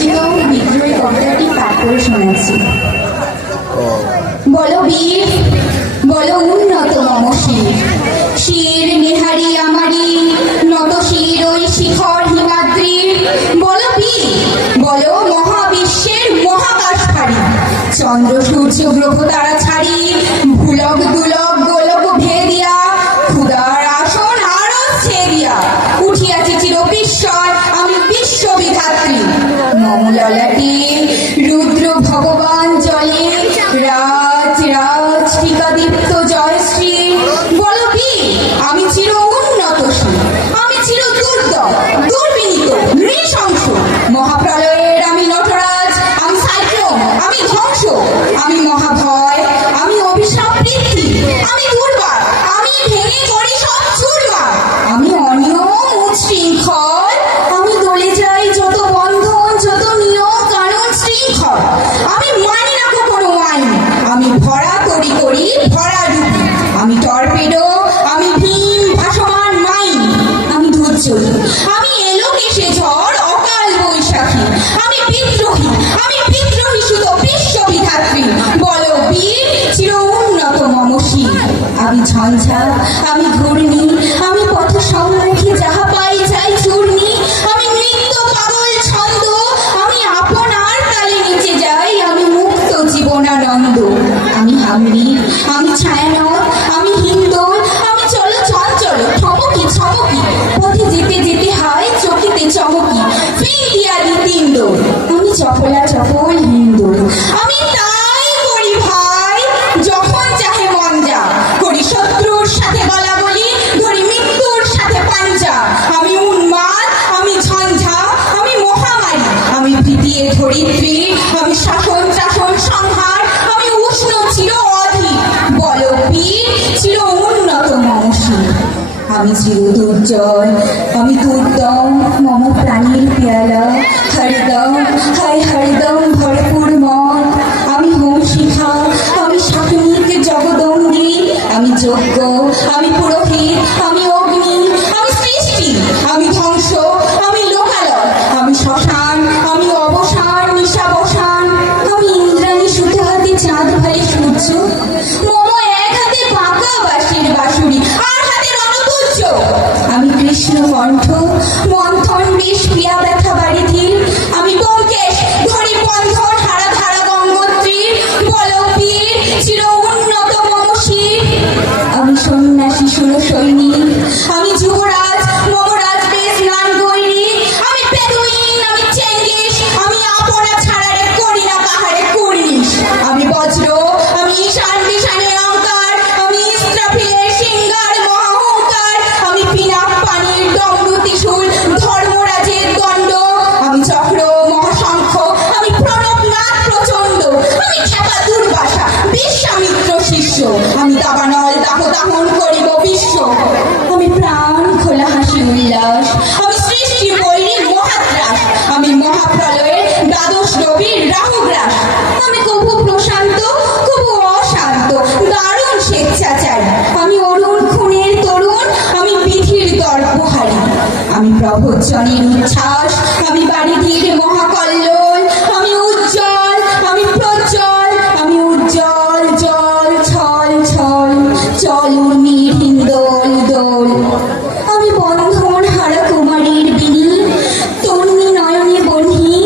রচিত বিদ্রোহী কবিতাটি পাঠ করে শোনাচ্ছি। বলো বীর, বলো উন্নত মম শির, শির নেহারি আমারি নত শির ওই শিখর হিমাদ্রির। বলো বীর, বলো মহাবিশ্বের মহাকাশ ফাড়ি, চন্দ্র সূর্য গ্রহ তারা ছাড়ি, ভুলক দুলক গোলক ভেদিয়া, ক্ষুদার আসন আরো ছেদিয়া, উঠিয়াছি চির বিস্ময় আমি বিশ্ববিধাত্রী। মম ললাটে রুদ্র ভগবান জলে, রাজ রাজ টিকাদীপ্ত জয়শ্রী। বলো বীর, আমি চির উন্নতশীল, আমি চির দুর্দম দুর্বিনীত নৃশংস, মহাপ্রলয়ের আমি নটরাজ, আমি সাইক্লোন, আমি ধ্বংস, আমি মহাভয়, আমি অভিশাপ বৃদ্ধি, আমি দুর্বার, আমি ভেঙে করি সব চুরমার, আমি অনিয়ম উচ্ছৃঙ্খল, আমি দলে যাই যত বন্ধন যত নিয়ম কানুন শৃঙ্খল, আমি মানি না কোনো আইন, আমি ভরা তরি করি ভরা ডুবি, আমি টর্পেডো, আমি ভীম ভাসমান মাইন, আমি ধূর্যলি, আমি এলোকেশে ঝড় অকাল বৈশাখী, আমি বিদ্রোহী শুধু বিশ্ববিধাত্রী। বলো বীর, চির উন্নত মম শির, আমি ঝঞ্ঝা, আমি ঘূর্ণি, আমি পথ সম্মুখী যাহা পাই যাই চূর্ণি, আমি নৃত্য পাগল ছন্দ, আমি আপনার তালে নিচে যাই, আমি মুক্ত জীবনানন্দ, আমি হামরি, আমি ছায়ানট, আমি হিন্দোল, আমি চলো চঞ্চল থমকি ছমকি, পথে যেতে যেতে হয় চকিতে চমকি, ফিরিয়ালি তিন্দোল, আমি চপলা চপল হিন্দোল, আমি তাই করি ভাই যখন চাহে মন যা, করি শত্রুর সাথে গলা বলি, ধরি মৃত্যুর সাথে পাঞ্জা, আমি উন্মাদ, আমি ঝঞ্ঝা, আমি মহামারী, আমি ভীতিয়ে ধরিত্রী, আমি শাসন শাসন সংহার, আমি উষ্ণ চির অধি। বলো বীর, চির উন্নত মম শির, আমি চির দুর্জয়, আমি দুর্দম মম প্রাণীর পেয়ালা, হরিদম হায় হরিদম ভরপুর মন, আমি হোম শিখা, আমি সাকিনিক জগদম্বী, আমি যজ্ঞ, আমি পুরোহিত, আমি অগ্নি, আমি সৃষ্টি, আমি ধ্বংস, আমি লোকালয়, আমি শ্মশান, আমি অবসান নিশাবসান, আমি ইন্দ্রাণী সুতো হাতে চাঁদ ভাই সূর্য, মম এক হাতে বাঁকা বাঁশির বাঁশুরি আর হাতে রণতুল্য, আমি কৃষ্ণ কণ্ঠ মন্থন বিষ প্রিয়া ব্যথা বাড়ি ধীর, আমি ব্যোমকেশ ধরি বন্ধন হারা ধারা গঙ্গোত্রী। বলো বীর, চির উন্নত মম শির, আমি সন্ন্যাসী সুর সৈনিক, আমি যুবরাজ মম রাজবেশ স্নান গৈরিক, আমি বেদুইন, আমি চেঙ্গিস, আমি আপনা ছাড়ারে করি না কাহারে করিস, আমি বজ্র, আমি ঈশান বিশানে অঙ্কার, আমি ইস্রাফিলের সিংহার মহাহংকার, আমি পিনাক পানির দণ্ড ত্রিশূল ধর্মরাজের দণ্ড, আমি চক্র মহাশঙ্খ, আমি প্রণবনাথ প্রচণ্ড, আমি খ্যাপা দুর্বাসা বিশ্বামিত্র শিষ্য, আমি দাবানল দাহ দাহন করিব বিশ্ব, আমি প্রাণ খোলা হাসি উল্লাস, আমি সৃষ্টি বৈরী মহাত্রাস, আমি মহাপ্রলয়ের দ্বাদশ রবির রাহুগ্রাস, আমি কভু প্রশান্ত কভু অশান্ত দারুণ স্বেচ্ছাচারী, আমি অরুণ খুনের তরুণ, আমি বিধির দর্পহারী, আমি প্রভজ্জনের উচ্ছ্বাস, আমি বারিধির মহাকল্লোল, আমি উজ্জ্বল, আমি প্রজ্জ্বল, আমি উজ্জ্বল জল ছল ছল চল উর্মির হিন্দোল দোল, আমি বন্ধন হারা কুমারীর বিনি, তন্নি নয়নে বহ্নি,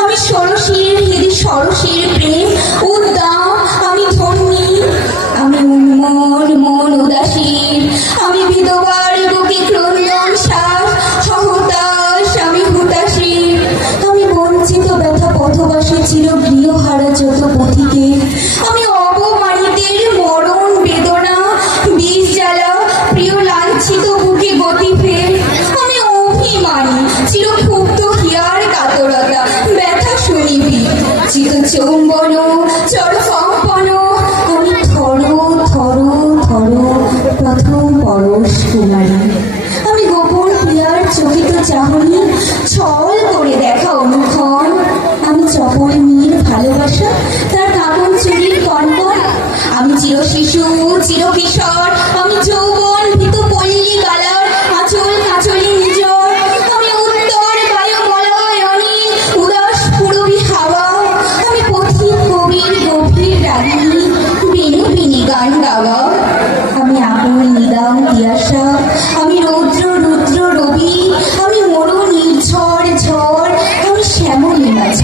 আমি ষোড়শীর হৃদি ষড়শীর প্রেম উদ্দাম, আমি ধন্যী, আমি উন্মন মন উদাসীর, আমি বিধবার বুকে ক্রন্দন শ্বাস হতাশ, আমি হুতাশীর, আমি বঞ্চিত ব্যথা পথবাসী চির গৃহহারা যত পথিকে, আমি অবমানিতের মরণ বেদনা বিষ জ্বালা প্রিয় লাঞ্ছিত বুকে গতি ফের, আমি অভিমানী চির ক্ষুব্ধ হিয়ার কাতরতা ব্যথা শুনিবি, চিত চৌম্বন চর কম্পন, আমি থর থর থর প্রথম পরশ কুমারী, আমি গোপন প্রিয়ার চকিত চাহনি ছল করে দেখা অনুক্ষণ, আমি চপল মীর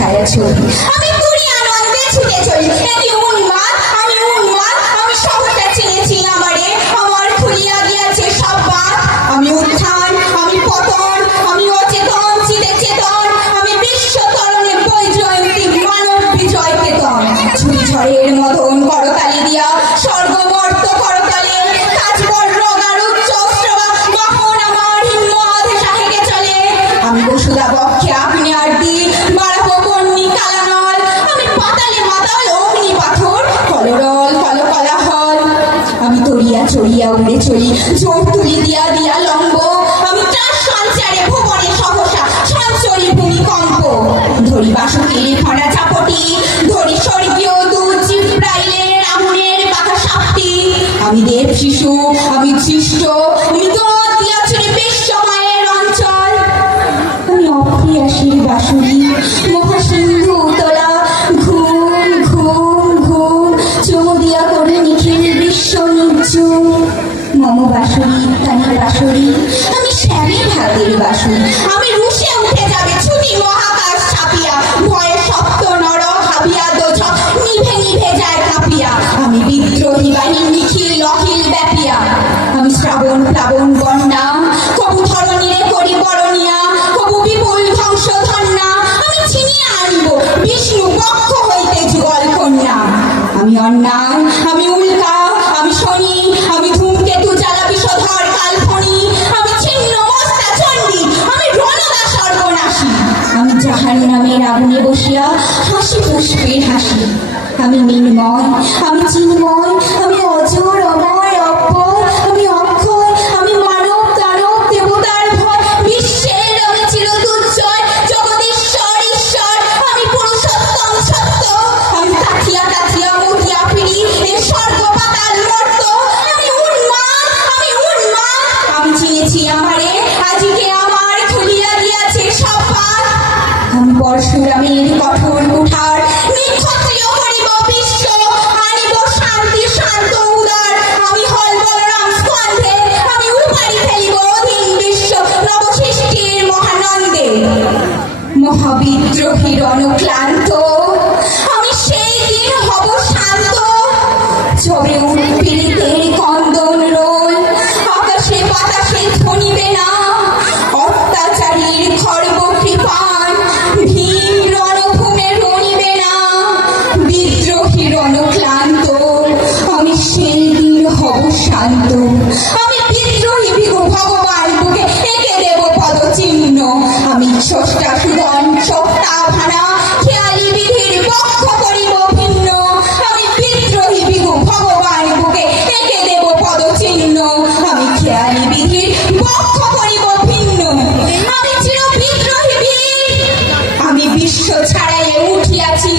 ছায়া ছবি। আমি পুরি আনন্দে ছুটে চলি, এটি উন্মাদ, আমি উন্মাদ, আমি সবটা চিনেছি আমারে, আমার খুলিয়া গিয়াছে সব বাত। আমি উত্থান, আমি পতন, আমি অচেতন চিতে চেতন, আমি বিশ্ব তরণে বৈজয়ন্তী মানব বিজয় কেতন। ঝুড়ি ঝড়ের মদন করতালি দিয়া স্বর্গবর্ত করতালে, কাজবর রগার উচ্চ শ্রবা বহন আমার হিম্মত সাহেকে চলে। আমি বসুধা বক্ষে আপনি আরতি বাড়াবো বন্যি কালানল, আমি পাতালে মাতাল অগ্নি পাথর কলরল কল কলাহল। আমি তরিয়া চড়িয়া উড়ে চলি জোর তুলি দিয়া দিয়া লম্ব, আমি ত্রাস সঞ্চারে ভুবনে সহসা সঞ্চরি ভূমিকম্প। ধরি বাসুকির ফাঁড়া চাপটি, ধরি স্বর্গীয় দূত জিব্রাইলের আগুনের পাখা সাপটি। আমি দেব শিশু, আমি খ্রিস্ট, আমি দোয়াত দিয়াছি বিশ্বময়ের অঞ্চল। আমি অপ্রিয়াসীর বাঁশুরি, মহাসিন্ধু উতলা, ঘুম ঘুম ঘুম চুমু দিয়া করে নিখিল বিশ্ব নির্জুম। মম বাঁশুরি তানি বাঁশুরি, আমি শ্যামের হাতের বাঁশুরি। আমি রুশে উঠে যাবে ছুটি মহাকাশ ছাপিয়া, ভয়ে সপ্ত নর হাবিয়া দোজক নিভে নিভে যায় কাঁপিয়া। আমি বিদ্রোহী বাহিনী নিখিল অখিল ব্যাপিয়া। আমি শ্রাবণ প্লাবন বন্যা, কবু ধরণীরে করি বরণিয়া, কবু বিপুল ধ্বংস ধন্যা। আমি ছিনিয়া আনিব বিষ্ণু পক্ষ হইতে যুগল কন্যা। আমি অন্যায়, আমি উল্কা, আমি শনি, আমি ধূমকেতু জ্বালা বিষধর কালফণি। আমি ছিন্ন মস্তা চণ্ডী, আমি রণদা সর্বনাশী। আমি জাহান্নামের আগুনে বসিয়া হাসি পুষ্পের হাসি। আমি নির্ময়, আমি চিন্ময়, আমি অজর অময় অব্যয়, আমি অক্ষয়, আমি মানব দানব দেবতার ভয়। বিশ্বের আমি চিরদুর্জয় জগদীশ্বর ঈশ্বর, আমি পুরুষোত্তম সত্য। আমি তাকিয়া তাকিয়া মুতিয়া ফিরি এ স্বর্গ পাতাল মর্ত। আমি উন্মাদ, আমি উন্মাদ, আমি চিনেছি আমারে, আজকে আমার খুলিয়া গিয়াছে সব পাত। আমি পরশুরামের কঠোর কুঠার নিক্ষত্রিয় করিব বিশ্ব, আনিব শান্তি শান্ত উদার। আমি হল বলরাম স্কন্ধে, আমি উপাড়ি ফেলিব অধীন বিশ্ব নবসৃষ্টির মহানন্দে। মহাবিদ্রোহীর অনুক্লান্ত, আমি সেই দিন হব শান্ত। যবে উৎপীড়িতের কন্দন রোল আকাশে বাতাসে ধ্বনিবে না, অত্যাচারীর খর্ব কৃপান ভীম রণভূমে রণিবে না। বিদ্রোহীর অনুক্লান্ত, আমি সেই দিন হব শান্ত। আমি বিদ্রোহী ভিগু ভগবান বুকে এঁকে দেব পদচিহ্ন। আমি স্রষ্টা সুদন সত্তা ভানা খেয়ালি বিধির পক্ষ করিব ভিন্ন। আমি বিদ্রোহী ভিগু ভগবান বুকে এঁকে দেব পদচিহ্ন। আমি খেয়ালি বিধির পক্ষ করিব ভিন্ন। আমি চির বিদ্রোহী বীর, আমি বিশ্ব ছাড়াইয়ে উঠিয়াছি